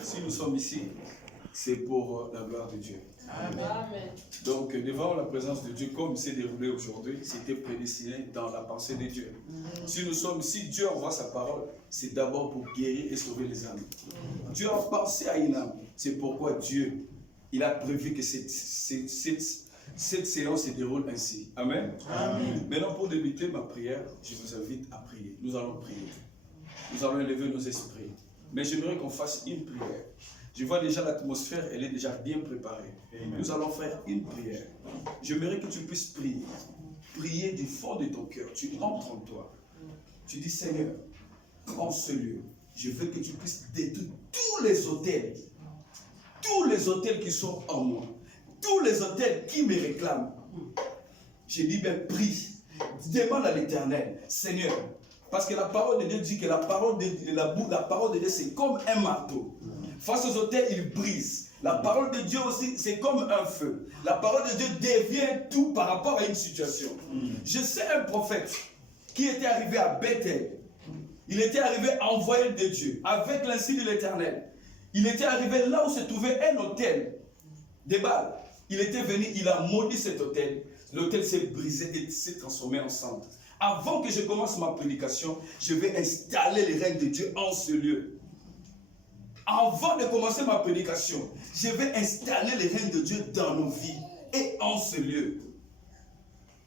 Si nous sommes ici, c'est pour la gloire de Dieu. Amen. Donc, devant la présence de Dieu, comme c'est déroulé aujourd'hui, c'était prédestiné dans la pensée de Dieu. Si nous sommes ici, Dieu envoie sa parole, c'est d'abord pour guérir et sauver les âmes. Dieu a pensé à une âme. C'est pourquoi Dieu, il a prévu que cette séance se déroule ainsi. Amen. Amen. Maintenant, pour débuter ma prière, je vous invite à prier. Nous allons prier. Nous allons élever nos esprits. Mais j'aimerais qu'on fasse une prière. Je vois déjà l'atmosphère, elle est déjà bien préparée. Amen. Nous allons faire une prière. J'aimerais que tu puisses prier. Prier du fond de ton cœur. Tu entres en toi. Tu dis, Seigneur, en ce lieu, je veux que tu puisses détruire tous les autels. Tous les autels qui sont en moi. Tous les autels qui me réclament. J'ai dit, ben prie. Demande à l'Éternel, Seigneur. Parce que la parole de Dieu dit que la parole de Dieu, c'est comme un marteau. Face aux autels, il brise. La parole de Dieu aussi, c'est comme un feu. La parole de Dieu devient tout par rapport à une situation. Je sais un prophète qui était arrivé à Bethel. Il était arrivé envoyé de Dieu, avec l'insigne de l'Éternel. Il était arrivé là où se trouvait un autel de Baal. Il était venu, il a maudit cet autel. L'autel s'est brisé et s'est transformé en cendre. Avant que je commence ma prédication, je vais installer les règles de Dieu en ce lieu. Avant de commencer ma prédication, je vais installer les règles de Dieu dans nos vies et en ce lieu.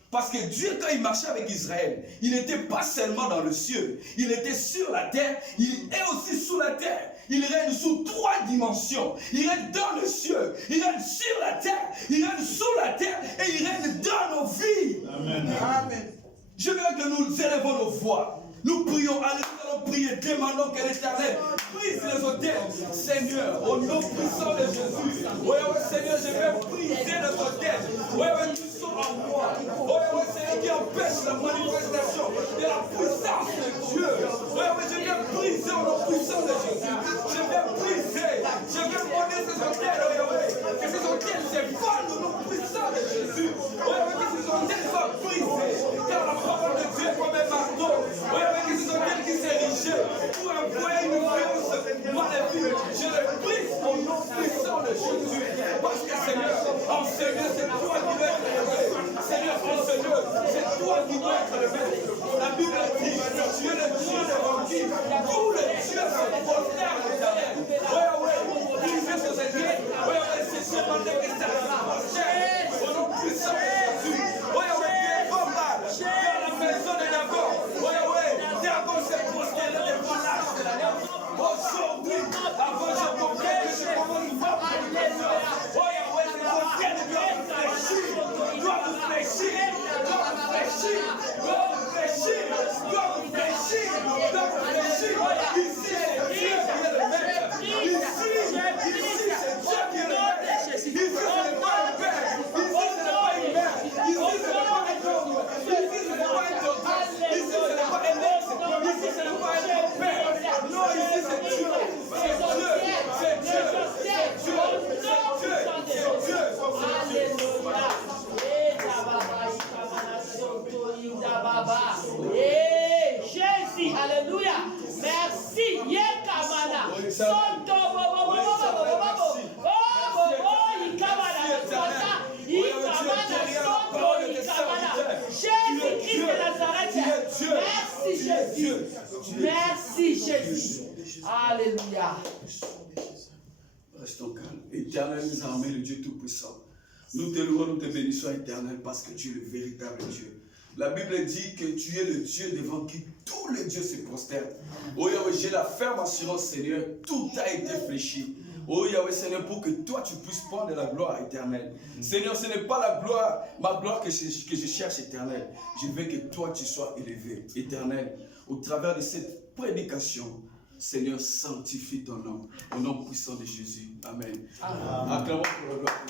Parce que Dieu, quand il marchait avec Israël, il n'était pas seulement dans le ciel, il était sur la terre, il est aussi sous la terre. Il règne sous 3 dimensions. Il règne dans le ciel, il règne sur la terre, il règne sous la terre et il règne dans nos vies. Amen. Amen. Je veux que nous élevons nos voix. Nous prions, allez, nous allons prier, demandons que l'Éternel brise les autels. Seigneur, au nom puissant de Jésus. Oui, Seigneur, je vais briser les autels. Oui, qui sont en moi. Oui, Seigneur, qui empêche la manifestation de la puissance de Dieu. Oui, je vais briser au nom puissant de Jésus. Je vais briser. Je vais monter ces autels. Que ces autels s'effondrent au nom puissant de Jésus. Oui, que ces autels soient brisés. Car la parole de Dieu est comme un marteau. Oui, que ces autels qui s'érigeaient pour envoyer une influence maléfique. Je le brise au nom puissant de Jésus. Parce que Seigneur, en ce lieu, c'est toi qui dois être élevé. Seigneur, en ce lieu, c'est toi qui dois être élevé. La Bible dit, tu es le Dieu des vainqueurs. Tous les dieux se prosternent aux éternel. Oui, brisez ces autels. Oui, c'est ce matin que ça se prosterne. Au nom puissant de Jésus. Oui, devant mal. Dans la maison de Dagon. Oui, Dagon s'est prosterné devant l'âge de la guerre. Aujourd'hui, avant je comprends que je commence à prédication. Oui, les autels doivent fléchir. Doivent fléchir. Doivent fléchir. Doivent fléchir. Doivent fléchir. Doivent fléchir. Ici, c'est Dieu qui est le maître. Ici, c'est Dieu qui est le maître. Ici, ce n'est pas un père. Ici, ce n'est pas une mère. Ici, ce n'est pas un homme. Ici, ce n'est pas un docteur. Ici, ce n'est pas un ex. Ici, ce n'est pas un père. Non, ici, c'est Dieu. C'est Dieu. C'est Dieu. C'est Dieu. C'est Dieu. C'est Dieu. Jésus, alléluia. Merci. Yekamana. Santo bobo Jésus-Christ de Nazareth. Merci Jésus. Merci Jésus. Alléluia. Restons calmes. Éternel, nous armés, le Dieu Tout-Puissant. Nous te louons, nous te bénissons, Éternel, parce que tu es le véritable Dieu. La Bible dit que tu es le Dieu devant qui tous les dieux se prosternent. Oh Yahweh, j'ai la ferme assurance, Seigneur, tout a été fléchi. Oh Yahweh, Seigneur, pour que toi tu puisses prendre la gloire éternelle. Seigneur, ce n'est pas la gloire, ma gloire que je cherche, Éternel. Je veux que toi tu sois élevé, Éternel. Au travers de cette prédication, Seigneur, sanctifie ton nom. Au nom puissant de Jésus. Amen. Acclamons pour la gloire.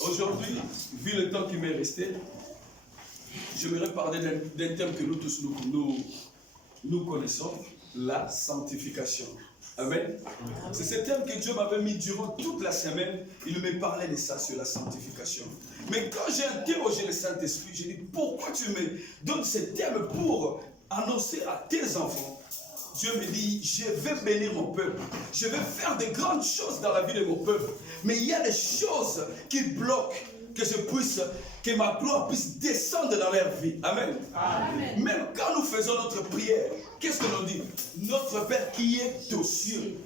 Aujourd'hui, vu le temps qui m'est resté, j'aimerais parler d'un thème que nous tous nous connaissons, la sanctification. Amen. C'est ce thème que Dieu m'avait mis durant toute la semaine. Il me parlait de ça, sur la sanctification. Mais quand j'ai interrogé le Saint-Esprit, j'ai dit, pourquoi tu me donnes ce thème pour annoncer à tes enfants? Dieu me dit, je vais bénir mon peuple. Je vais faire de grandes choses dans la vie de mon peuple. Mais il y a des choses qui bloquent que ma gloire puisse descendre dans leur vie. Amen. Amen. Même quand nous faisons notre prière, qu'est-ce que l'on dit? Notre Père qui est aux cieux.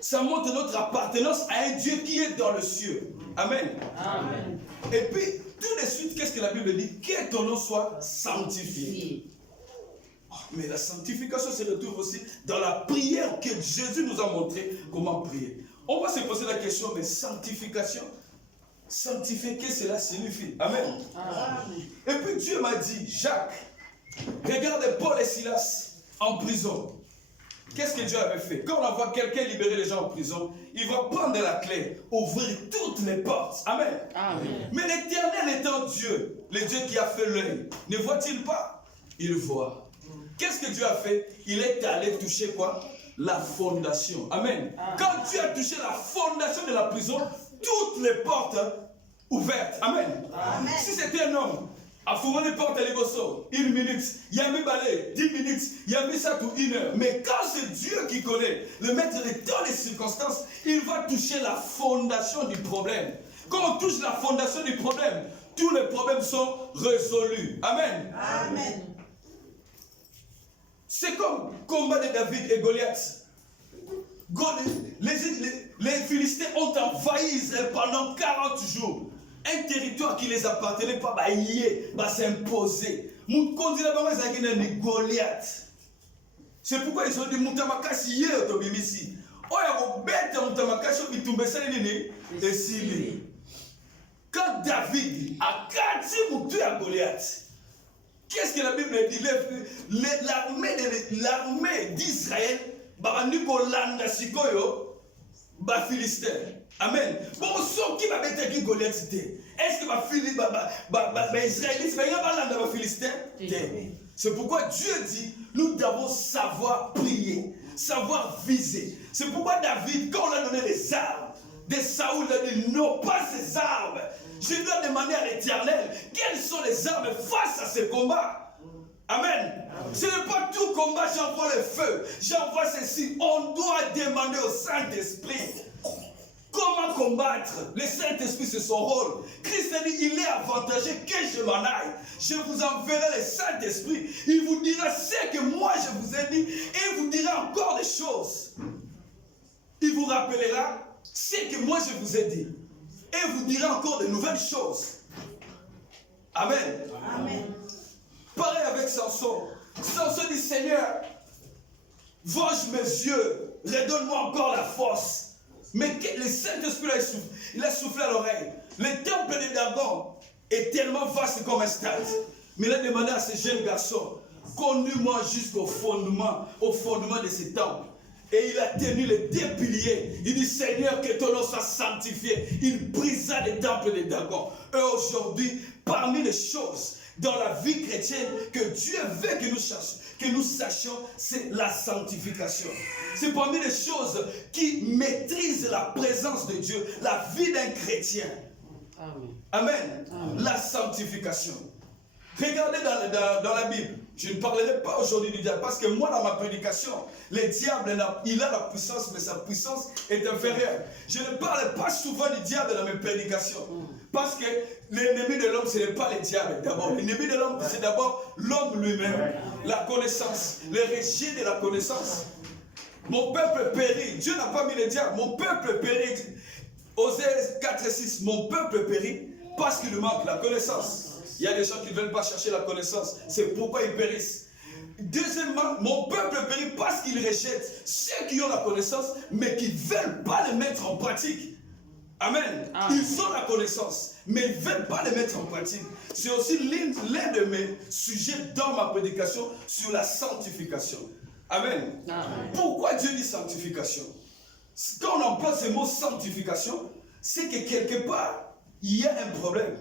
Ça montre notre appartenance à un Dieu qui est dans le cieux. Amen. Amen. Et puis, tout de suite, qu'est-ce que la Bible dit? Que ton nom soit sanctifié. Oh, mais la sanctification se retrouve aussi dans la prière que Jésus nous a montré comment prier. On va se poser la question, mais sanctification, sanctifier, qu'est-ce que cela signifie? Amen. Amen. Et puis Dieu m'a dit, Jacques, regarde Paul et Silas en prison. Qu'est-ce que Dieu avait fait? Quand on voit quelqu'un libérer les gens en prison, il va prendre la clé, ouvrir toutes les portes. Amen. Amen. Mais l'Éternel étant Dieu, le Dieu qui a fait l'œil, ne voit-il pas? Il voit. Qu'est-ce que Dieu a fait? Il est allé toucher quoi? La fondation. Amen. Amen. Quand Dieu a touché la fondation de la prison, toutes les portes ouvertes. Amen. Amen. Si c'était un homme, à fouiller les portes à l'égosso, 1 minute, il y a mis balai, 10 minutes, il y a mis ça tout 1 heure. Mais quand c'est Dieu qui connaît, le maître de dans les circonstances, il va toucher la fondation du problème. Quand on touche la fondation du problème, tous les problèmes sont résolus. Amen. Amen. C'est comme le combat de David et Goliath. Les Philistins ont envahi Israël pendant 40 jours. Un territoire qui ne les appartenait pas, va s'imposer. Goliath. C'est pourquoi ils ont dit Mutamakasi hier Tobimisi. Quand David a catché à Goliath, qu'est-ce que la Bible dit? L'armée d'Israël, Philistin. Amen. Bon, qui va mettre Goliath? Est-ce que les Israélites vont Philistin? C'est pourquoi Dieu dit, nous devons savoir prier, savoir viser. C'est pourquoi David, quand on a donné les armes, de Saoul a dit, non pas ces armes. Je dois demander à l'Éternel, quelles sont les armes face à ce combat? Amen. Ce n'est pas tout combat, j'envoie le feu, j'envoie ceci. On doit demander au Saint-Esprit comment combattre. Le Saint-Esprit, c'est son rôle. Christ a dit, il est avantageux que je m'en aille. Je vous enverrai le Saint-Esprit. Il vous dira ce que moi je vous ai dit et il vous dira encore des choses. Il vous rappellera ce que moi je vous ai dit et vous dira encore de nouvelles choses. Amen. Amen. Pareil avec Samson. Samson dit, Seigneur, venge mes yeux, redonne-moi encore la force. Mais le Saint-Esprit, il a soufflé à l'oreille. Le temple de Dagon est tellement vaste comme un stade. Mais il a demandé à ce jeune garçon, conduis-moi jusqu'au fondement, de ce temple. Et il a tenu les 2 piliers. Il dit, Seigneur, que ton nom soit sanctifié. Il brisa les temples de Dagon. Et aujourd'hui, parmi les choses dans la vie chrétienne que Dieu veut que nous sachions, c'est la sanctification. C'est parmi les choses qui maîtrisent la présence de Dieu, la vie d'un chrétien. Amen. Amen. Amen. La sanctification. Regardez dans la Bible. Je ne parlerai pas aujourd'hui du diable parce que moi, dans ma prédication, le diable, il a la puissance, mais sa puissance est inférieure. Je ne parle pas souvent du diable dans mes prédications. Parce que l'ennemi de l'homme, ce n'est pas le diable d'abord. L'ennemi de l'homme, c'est d'abord l'homme lui-même. La connaissance, le rejet de la connaissance. Mon peuple périt. Dieu n'a pas mis le diable. Mon peuple périt. Osée 4 et 6. Mon peuple périt parce qu'il lui manque la connaissance. Il y a des gens qui ne veulent pas chercher la connaissance. C'est pourquoi ils périssent. Deuxièmement, mon peuple périt parce qu'il rejette ceux qui ont la connaissance, mais qui ne veulent pas le mettre en pratique. Amen. Ils ont la connaissance, mais ils ne veulent pas le mettre en pratique. C'est aussi l'un de mes sujets dans ma prédication sur la sanctification. Amen. Amen. Pourquoi Dieu dit sanctification? Quand on emploie ce mot sanctification, c'est que quelque part, il y a un problème.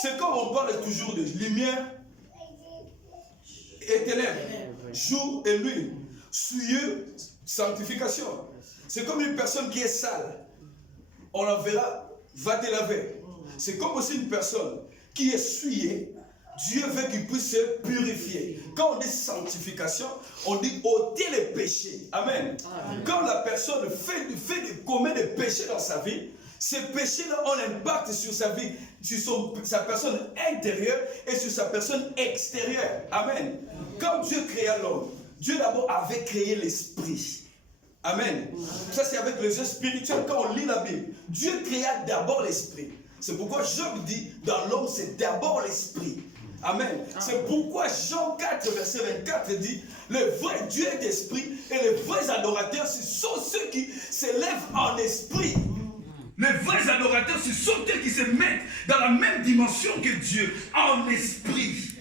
C'est comme on parle toujours de lumière et ténèbres, jour et nuit. souillure, sanctification. C'est comme une personne qui est sale. On la verra, va te laver. C'est comme aussi une personne qui est souillée. Dieu veut qu'il puisse se purifier. Quand on dit sanctification, on dit ôter les péchés. Amen. Amen. Quand la personne commet des péchés dans sa vie, ces péchés-là ont un impact sur sa vie, sur sa personne intérieure et sur sa personne extérieure. Amen. Quand Dieu créa l'homme, Dieu d'abord avait créé l'esprit. Amen. Ça c'est avec les yeux spirituels. Quand on lit la Bible, Dieu créa d'abord l'esprit. C'est pourquoi Job dit, dans l'homme c'est d'abord l'esprit. Amen. C'est pourquoi Jean 4, verset 24 dit, le vrai Dieu est esprit et les vrais adorateurs, ce sont ceux qui s'élèvent en esprit. Les vrais adorateurs, ce sont ceux qui se mettent dans la même dimension que Dieu, en esprit.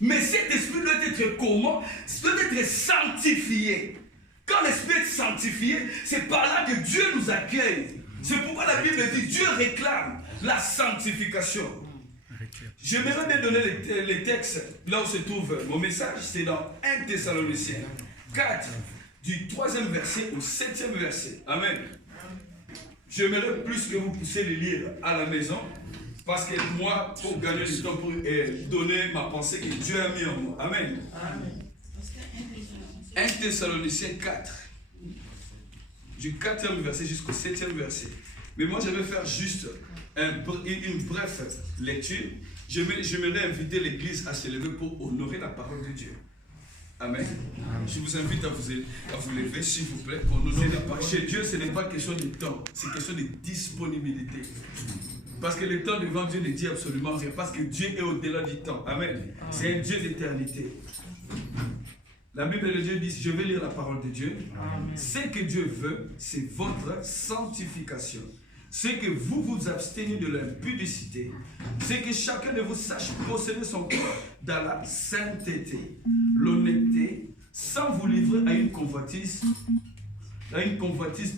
Mais cet esprit doit être comment? Doit être sanctifié. Quand l'esprit est sanctifié, c'est par là que Dieu nous accueille. C'est pourquoi la Bible dit, Dieu réclame la sanctification. J'aimerais bien donner les textes là où se trouve mon message. C'est dans 1 Thessaloniciens 4, du 3e verset au 7e verset. Amen. J'aimerais plus que vous puissiez les lire à la maison. Parce que moi, pour gagner du temps, pour donner ma pensée que Dieu a mis en moi. Amen. Amen. 1 Thessaloniciens 4, du 4e verset jusqu'au 7e verset. Mais moi, je vais faire juste une brève lecture. J'aimerais inviter l'Église à se lever pour honorer la parole de Dieu. Amen. Je vous invite à vous lever, s'il vous plaît, pour honorer la parole. Chez Dieu, ce n'est pas question de temps, c'est question de disponibilité. Parce que le temps devant Dieu ne dit absolument rien, parce que Dieu est au-delà du temps. Amen. C'est un Dieu d'éternité. La Bible de Dieu dit, je vais lire la parole de Dieu. Amen. Ce que Dieu veut, c'est votre sanctification. C'est que vous vous abstenez de l'impudicité. C'est que chacun de vous sache posséder son corps dans la sainteté, l'honnêteté, sans vous livrer à une convoitise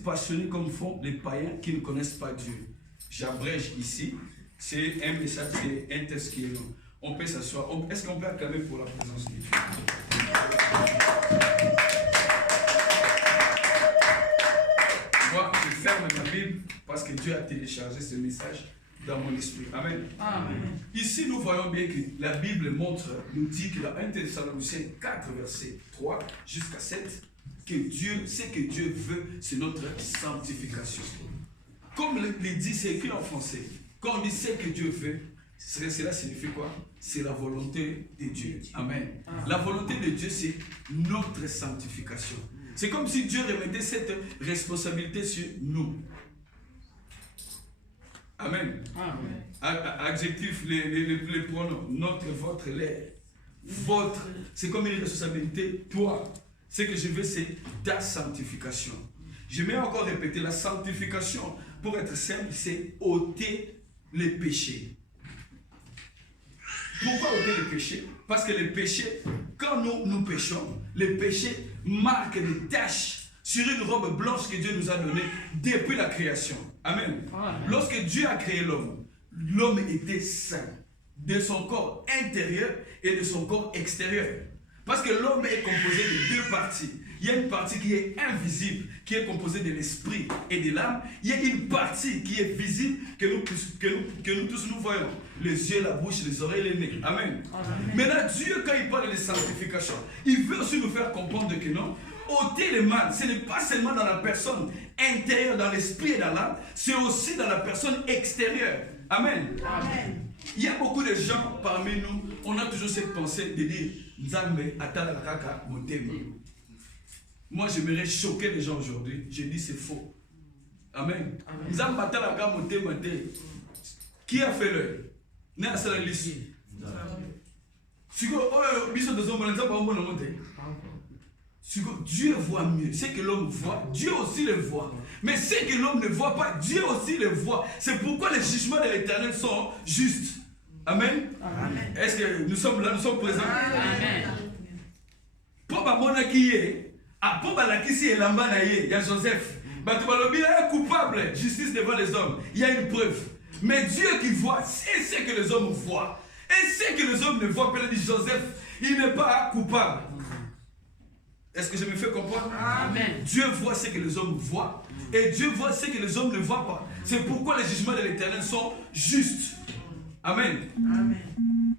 passionnée comme font les païens qui ne connaissent pas Dieu. J'abrège ici. C'est un message, c'est un texte qui est long. On peut s'asseoir. Est-ce qu'on peut acclamer pour la présence de Dieu? Moi, je ferme ma Bible parce que Dieu a téléchargé ce message dans mon esprit. Amen. Amen. Ici, nous voyons bien que la Bible nous dit que dans 1 Thessaloniciens 4, verset 3 jusqu'à 7, que Dieu, ce que Dieu veut, c'est notre sanctification. Comme le dit, c'est écrit en français. Quand on dit ce que Dieu veut, cela signifie quoi? C'est la volonté de Dieu. Amen. La volonté de Dieu, c'est notre sanctification. C'est comme si Dieu remettait cette responsabilité sur nous. Amen. Adjectif, les pronoms, notre, votre, l'air. Votre, c'est comme une responsabilité, toi. Ce que je veux, c'est ta sanctification. Je vais encore répéter, la sanctification, pour être simple, c'est ôter les péchés. Pourquoi ôter les péchés? Parce que les péchés, quand nous péchons, les péchés marquent des taches sur une robe blanche que Dieu nous a donnée depuis la création. Amen. Amen. Lorsque Dieu a créé l'homme, l'homme était saint de son corps intérieur et de son corps extérieur. Parce que l'homme est composé de deux parties. Il y a une partie qui est invisible, qui est composée de l'esprit et de l'âme. Il y a une partie qui est visible, que nous tous nous voyons. Les yeux, la bouche, les oreilles, les nez. Amen. Amen. Maintenant, Dieu, quand il parle de sanctification, il veut aussi nous faire comprendre que non, ôter le mal, ce n'est pas seulement dans la personne intérieure, dans l'esprit et dans l'âme, c'est aussi dans la personne extérieure. Amen. Amen. Il y a beaucoup de gens parmi nous, on a toujours cette pensée de dire Nzambe atala kaka motema. Moi, j'aimerais choquer les gens aujourd'hui. Je dis c'est faux. Amen. Nzambe atala kaka motema te. Qui a fait l'œil? N'a pas la liste. Dieu voit mieux. Ce que l'homme voit, Dieu aussi le voit. Mais ce que l'homme ne voit pas, Dieu aussi le voit. C'est pourquoi les jugements de l'Éternel sont justes. Amen. Amen. Est-ce que nous sommes là, nous sommes présents? Amen. Pour ma qui est, à pour la qui est l'amba il y a Joseph. Il est coupable, justice devant les hommes. Il y a une preuve. Mais Dieu qui voit, c'est ce que les hommes voient. Et ce que les hommes ne voient pas, il dit Joseph, il n'est pas coupable. Est-ce que je me fais comprendre? Amen. Dieu voit ce que les hommes voient et Dieu voit ce que les hommes ne voient pas. C'est pourquoi les jugements de l'Éternel sont justes. Amen. Amen.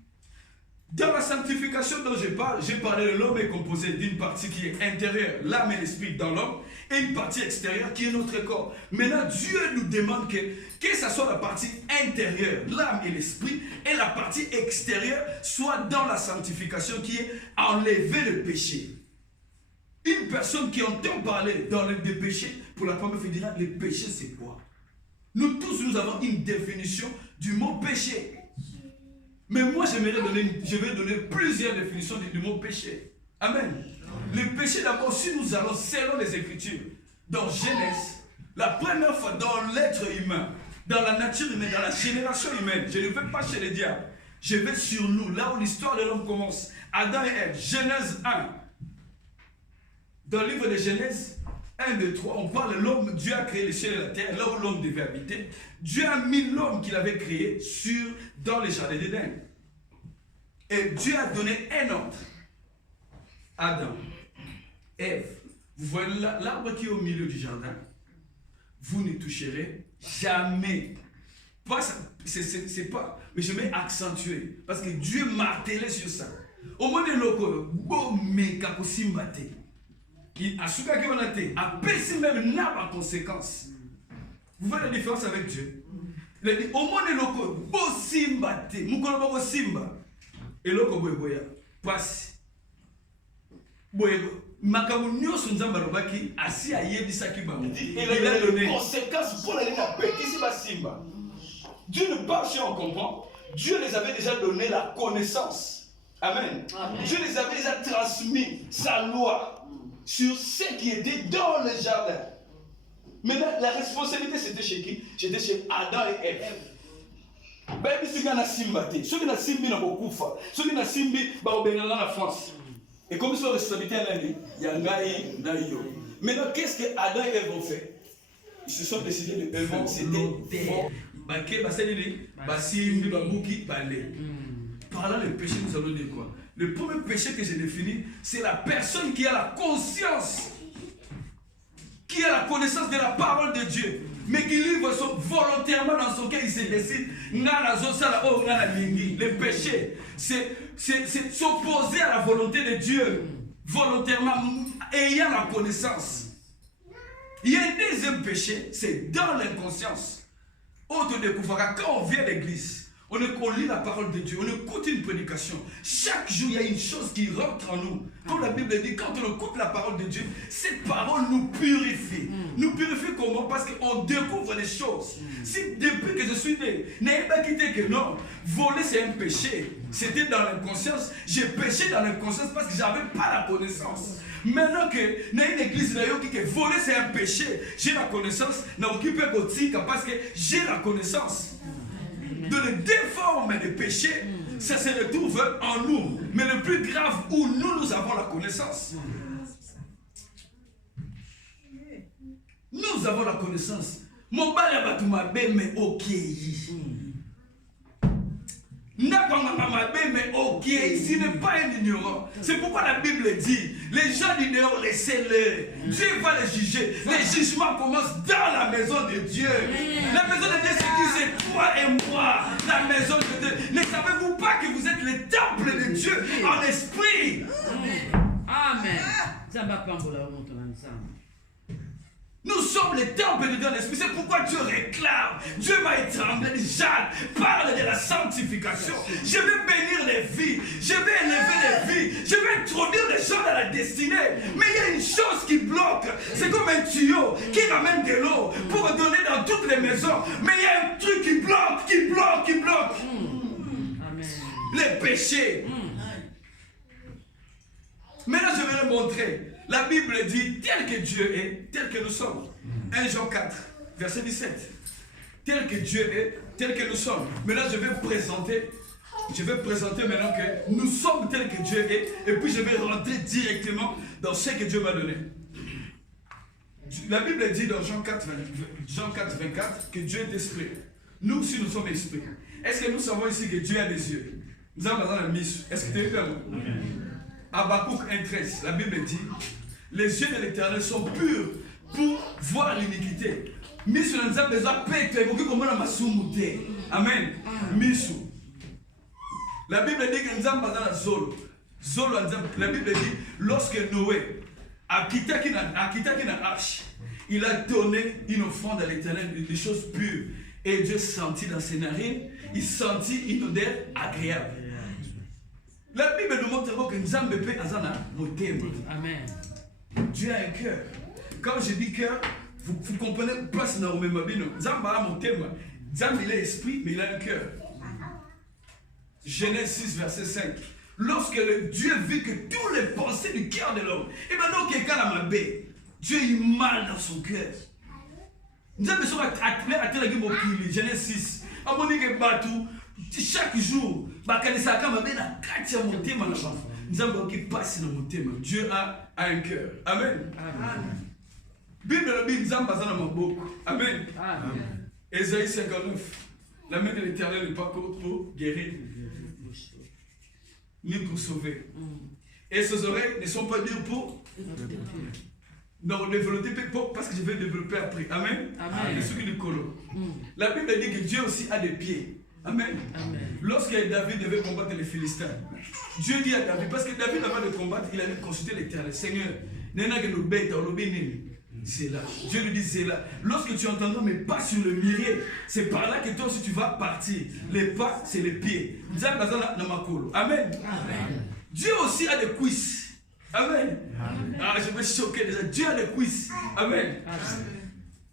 Dans la sanctification dont je parle, j'ai parlé de l'homme est composé d'une partie qui est intérieure, l'âme et l'esprit dans l'homme, et une partie extérieure qui est notre corps. Maintenant, Dieu nous demande que ce soit la partie intérieure, l'âme et l'esprit, et la partie extérieure soit dans la sanctification qui est enlever le péché. Une personne qui entend parler dans des péchés, pour la première fois, dira, le péché c'est quoi? Nous tous, nous avons une définition du mot péché. Mais moi, je vais donner plusieurs définitions du mot péché. Amen. Le péché, d'abord, si nous allons selon les Écritures, dans Genèse, la première fois dans l'être humain, dans la nature humaine, dans la génération humaine, je ne vais pas chez les diables, je vais sur nous, là où l'histoire de l'homme commence. Adam et Ève, Genèse 1. Dans le livre de Genèse 1, 2, 3, on parle de l'homme, Dieu a créé le ciel et la terre, là où l'homme devait habiter. Dieu a mis l'homme qu'il avait créé dans les jardins d'Éden. Et Dieu a donné un ordre. Adam, Ève, vous voyez l'arbre qui est au milieu du jardin, vous ne toucherez jamais. C'est pas, mais je vais accentuer, parce que Dieu martelait sur ça. Au moment de l'oko, bomé kakosimbate. Asuka qui on a été, a péché même n'a pas conséquence. Vous voyez la différence avec Dieu? Il a dit, au moment de l'oko, bo simbate, mukolo boko simba, et l'oko boya, passe. Makamu nyoso nzamba robaki, asi ayebisaki bango. Il a donné conséquences pour les petits simba. Dieu ne parle si on comprend. Dieu les avait déjà donné la connaissance. Amen. Amen. Dieu les avait déjà transmis sa loi sur ce qui était dans le jardin. Maintenant, la responsabilité c'était chez qui? C'était chez Adam et Ève. Baby, ceux qui ont simba, ceux qui ont simbi dans beaucoup, ceux qui ont simbi dans la France. Et comme ils sont responsabilités à l'année, il y a Ngaï, Naïo. Maintenant, qu'est-ce que Adam et Ève ont fait? Ils se sont décidés de eux-mêmes, c'était fort. Par là, le péché, nous allons dire quoi? Le premier péché que j'ai défini, c'est la personne qui a la conscience, qui a la connaissance de la parole de Dieu, mais qui livre volontairement dans son cœur, il se décide. Le péché, c'est s'opposer à la volonté de Dieu, volontairement, ayant la connaissance. Il y a un deuxième péché, c'est dans l'inconscience. Autre découvert, quand on vient à l'église, on lit la parole de Dieu, on écoute une prédication. Chaque jour, il y a une chose qui rentre en nous. Comme la Bible dit, quand on écoute la parole de Dieu, cette parole nous purifie. Nous purifie comment? Parce qu'on découvre les choses. Si depuis que je suis né, n'ayez pas quitté que non, voler c'est un péché. C'était dans l'inconscience. J'ai péché dans l'inconscience parce que je n'avais pas la connaissance. Maintenant que dans une église, voler c'est un péché, j'ai la connaissance, parce que j'ai la connaissance. De les déformer des péchés, ça se retrouve en nous. Mais le plus grave, où nous avons la connaissance. Nous avons la connaissance. Mon bal mais ok. Mais ok, s'il n'est pas un ignorant. C'est pourquoi la Bible dit, les gens d'ignorants, laissez-les. Dieu va les juger. Les jugements commencent dans la maison de Dieu. La maison de Dieu, c'est toi et moi. La maison de Dieu. Ne savez-vous pas que vous êtes le temple de Dieu en esprit? Amen. Nous sommes les temples de Dieu en esprit. C'est pourquoi Dieu réclame. Dieu m'a étranglé. Jacques parle de la sanctification. Je vais bénir les vies. Je vais élever les vies. Je vais introduire les gens dans la destinée. Mais il y a une chose qui bloque. C'est comme un tuyau qui ramène de l'eau pour donner dans toutes les maisons. Mais il y a un truc qui bloque. Amen. Les péchés. Maintenant, je vais le montrer. La Bible dit, tel que Dieu est, tel que nous sommes. 1 Jean 4, verset 17. Tel que Dieu est, tel que nous sommes. Maintenant, je vais présenter maintenant que nous sommes tels que Dieu est, et puis je vais rentrer directement dans ce que Dieu m'a donné. La Bible dit dans Jean 4, 24 que Dieu est esprit. Nous aussi, nous sommes esprits. Est-ce que nous savons ici que Dieu a des yeux? Nous avons besoin de mise. Est-ce que tu es là? Habakkuk 1,13, la Bible dit, les yeux de l'Éternel sont purs pour voir l'iniquité. Misu na nzambe eza peto ekoki komona masumu te. Amen. Misu. La Bible dit que nzambe aza na zolo. Zolo nzambe. La Bible dit lorsque Noé a quitté na arche, il a donné une offrande à l'Éternel, des choses pures. Et Dieu sentit dans ses narines, il sentit une odeur agréable. La Bible nous montre que nzambe peut azana motema. Amen. Dieu a un cœur. Quand je dis cœur, vous comprenez place dans le même babino. Nzamba a motema. Nzambe il est esprit, mais il a un cœur. Genèse 6, verset 5. Lorsque le Dieu vit que tous les pensées du cœur de l'homme, et maintenant quelqu'un a ma baie, Dieu est mal dans son cœur. Nzambe sera attelé à tel que Genèse 6. À mon équipe batou, chaque jour, bakanisa kama be na kati ya motema na ba. Nzambe qui passe dans motema. Dieu a un cœur. Amen. Amen. Bible la Bible Nzambe azana maboko. Amen. Amen. Ésaïe 59. La main de l'Éternel n'est pas courte pour guérir, ni pour sauver. Et ses oreilles ne sont pas dures pour non, développer parce que je vais développer après. Amen. Amen. La Bible dit que Dieu aussi a des pieds. Amen. Amen. Lorsque David devait combattre les Philistins, Dieu dit à David, parce que David avant de combattre, il allait consulter l'Éternel. Seigneur, c'est là. Dieu lui dit c'est là. Lorsque tu entendras mes pas sur le mirier, c'est par là que toi aussi tu vas partir. Les pas, c'est les pieds. Amen. Amen. Dieu aussi a des cuisses. Amen. Amen. Ah, je me suis choqué déjà. Dieu a des cuisses. Amen. Amen.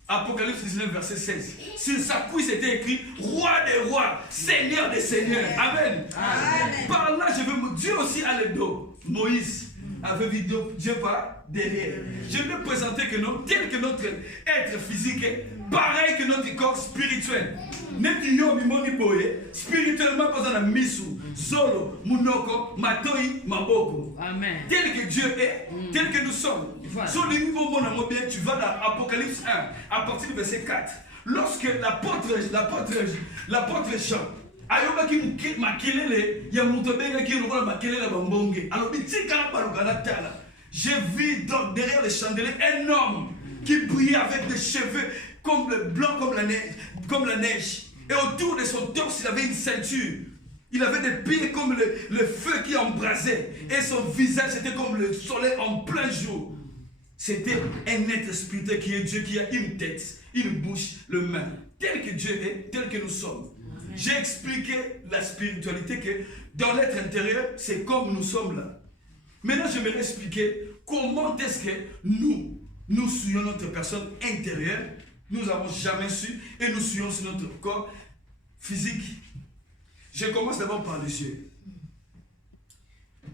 Apocalypse 19, verset 16. Sur sa cuisse était écrit Roi des rois, Seigneur des seigneurs. Amen. Amen. Par là, Dieu aussi a le dos. Moïse avait vu Dieu par derrière. Je vais présenter que nous, tel que notre être physique est, pareil que notre corps spirituel. Spirituellement, pas dans misu, solo, munoko, matoi, maboko. Amen. Tel que Dieu est, tel que nous sommes. Sur le niveau mon bien, tu vas dans Apocalypse 1, à partir du verset 4. Lorsque l'apôtre Jean, ayoba ki makelele ya mutobenga ki lokola makelele bambonge. Alors bitika balukala tala. J'ai vu donc derrière le chandelier un homme qui brillait avec des cheveux comme le blanc comme la neige. Et autour de son torse, il avait une ceinture. Il avait des pieds comme le feu qui embrasait. Et son visage était comme le soleil en plein jour. C'était un être spirituel qui est Dieu, qui a une tête, une bouche, le main. Tel que Dieu est, tel que nous sommes. J'ai expliqué la spiritualité que dans l'être intérieur, c'est comme nous sommes là. Maintenant, je vais expliquer comment est-ce que nous suivons notre personne intérieure. Nous n'avons jamais su et nous suivons sur notre corps physique. Je commence d'abord par les yeux.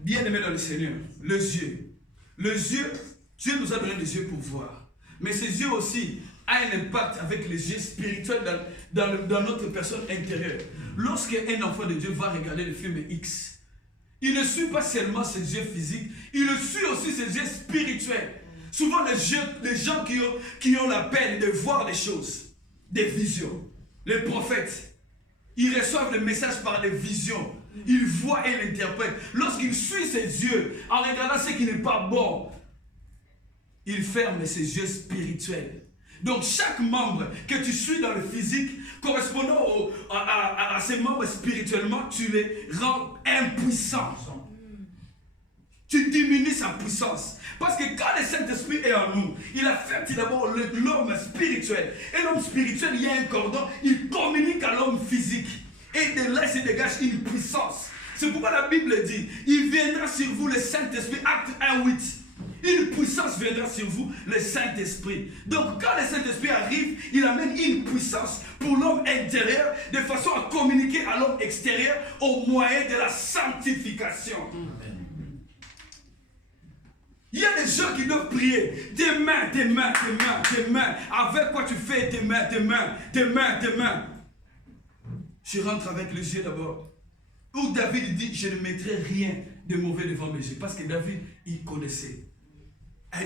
Bien aimé dans le Seigneur, les yeux. Les yeux, Dieu nous a donné des yeux pour voir. Mais ces yeux aussi ont un impact avec les yeux spirituels dans notre personne intérieure. Lorsqu'un enfant de Dieu va regarder le film X, il ne suit pas seulement ses yeux physiques, il suit aussi ses yeux spirituels. Souvent, les gens qui ont la peine de voir des choses, des visions. Les prophètes, ils reçoivent le message par des visions. Ils voient et l'interprètent. Lorsqu'il suit ses yeux, en regardant ce qui n'est pas bon, il ferme ses yeux spirituels. Donc, chaque membre que tu suis dans le physique, correspondant à ces membres spirituellement, tu les rends impuissants. Tu diminues sa puissance. Parce que quand le Saint-Esprit est en nous, il affecte d'abord l'homme spirituel. Et l'homme spirituel, il y a un cordon, il communique à l'homme physique. Et de là, il se dégage une puissance. C'est pourquoi la Bible dit, il viendra sur vous le Saint-Esprit, acte 1:8. Une puissance viendra sur vous, le Saint-Esprit. Donc quand le Saint-Esprit arrive, il amène une puissance pour l'homme intérieur, de façon à communiquer à l'homme extérieur au moyen de la sanctification. Il y a des gens qui doivent prier. Tes mains, tes mains, tes mains, tes mains. Avec quoi tu fais tes mains, tes mains, tes mains, tes mains. Je rentre avec les yeux d'abord. Où David dit, je ne mettrai rien de mauvais devant mes yeux. Parce que David, il connaissait.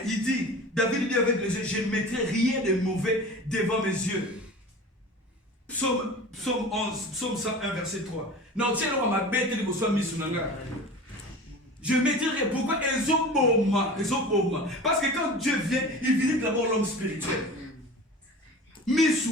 Il dit, David dit avec les yeux, je ne mettrai rien de mauvais devant mes yeux. Psaume 11, Psaume 101, verset 3. Non, tiens, ma bête, je Je me dirais pourquoi ils ont moment. Parce que quand Dieu vient, il visite d'abord l'homme spirituel. Qu'est-ce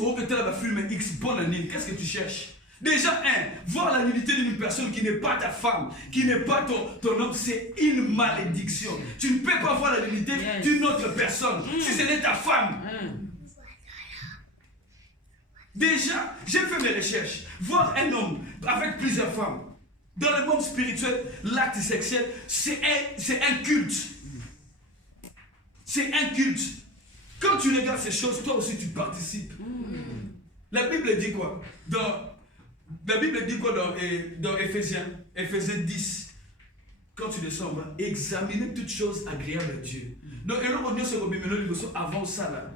que tu cherches? Déjà, voir la nudité d'une personne qui n'est pas ta femme, qui n'est pas ton homme, c'est une malédiction. Tu ne peux pas voir la nudité d'une autre personne si ce n'est ta femme. Déjà, j'ai fait mes recherches. Voir un homme avec plusieurs femmes, dans le monde spirituel, l'acte sexuel, c'est un culte. C'est un culte. Quand tu regardes ces choses, toi aussi tu participes. La Bible dit quoi? La Bible dit quoi dans Éphésiens 10? Quand tu descends, examinez toutes choses agréables à Dieu. Donc, avant ça, là,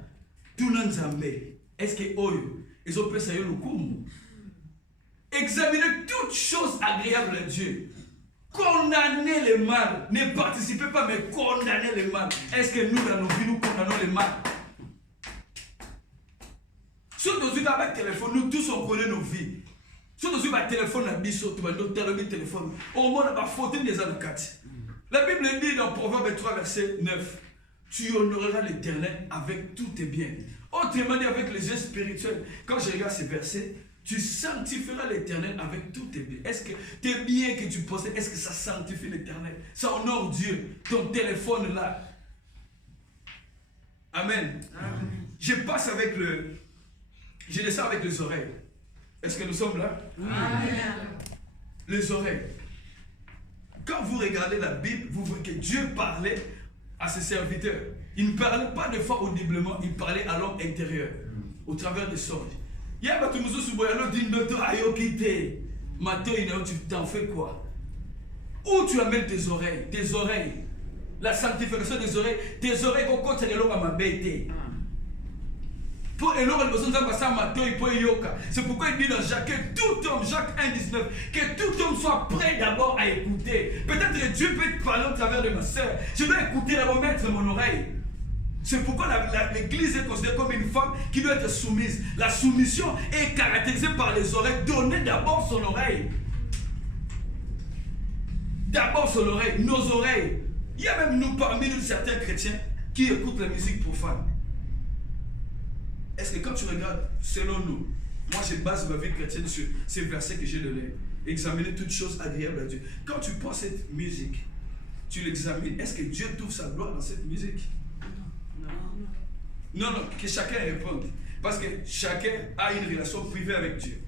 tout le monde est-ce que ils ont pensé le coup? Examinez toutes choses agréables à Dieu. Condamnez le mal. Ne participez pas, mais condamnez le mal. Est-ce que nous, dans nos vies, nous condamnons le mal? Surtout avec le téléphone, nous tous on connaît nos vies. Surtout avec le téléphone, téléphone. Au moins, on a faute des avocats. La Bible dit dans Proverbe 3, verset 9, tu honoreras l'Éternel avec tous tes biens. Autrement dit, avec les yeux spirituels. Quand je regarde ces versets, tu sanctifieras l'Éternel avec tous tes biens. Est-ce que tes biens que tu possèdes, est-ce que ça sanctifie l'Éternel? Ça honore Dieu. Ton téléphone là. Amen. Amen. Je descends avec les oreilles. Est-ce que nous sommes là? Amen. Les oreilles. Quand vous regardez la Bible, vous voyez que Dieu parlait à ses serviteurs. Il ne parlait pas de fois audiblement, il parlait à l'homme intérieur, au travers des songes. Tu t'en fais quoi? Où tu amènes tes oreilles? Tes oreilles. La sanctification des oreilles. Tes oreilles, c'est pourquoi il dit dans Jacques que tout homme, Jacques 1,19, que tout homme soit prêt d'abord à écouter. Peut-être que Dieu peut te parler au travers de ma soeur. Je dois écouter d'abord, mettre mon oreille. C'est pourquoi l'Église est considérée comme une femme qui doit être soumise. La soumission est caractérisée par les oreilles. Donnez d'abord son oreille. D'abord son oreille, nos oreilles. Il y a même nous, parmi nous, certains chrétiens qui écoutent la musique profane. Est-ce que quand tu regardes, selon nous, moi je base ma vie chrétienne sur ces versets que j'ai donnés, examiner toutes choses agréables à Dieu. Quand tu penses cette musique, tu l'examines, est-ce que Dieu trouve sa gloire dans cette musique? Non, que chacun réponde. Parce que chacun a une relation privée avec Dieu.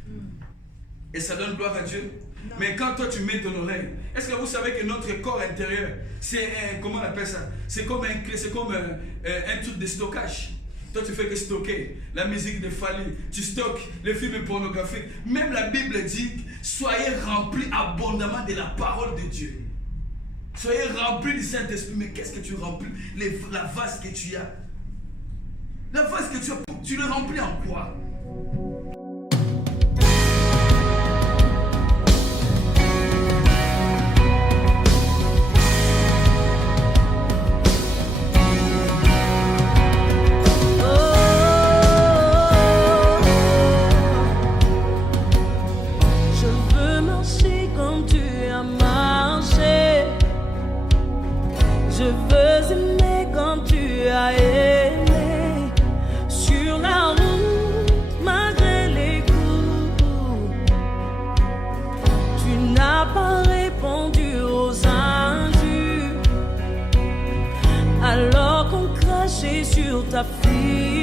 Et ça donne gloire à Dieu. Non. Mais quand toi tu mets ton oreille, est-ce que vous savez que notre corps intérieur, c'est comment on appelle ça? C'est comme un truc de stockage. Toi tu fais que stocker la musique de Fali, tu stockes les films pornographiques. Même la Bible dit, soyez remplis abondamment de la parole de Dieu. Soyez remplis du Saint-Esprit. Mais qu'est-ce que tu remplis? La vase que tu as. La vase que tu as, tu le remplis en quoi? Sur ta fille.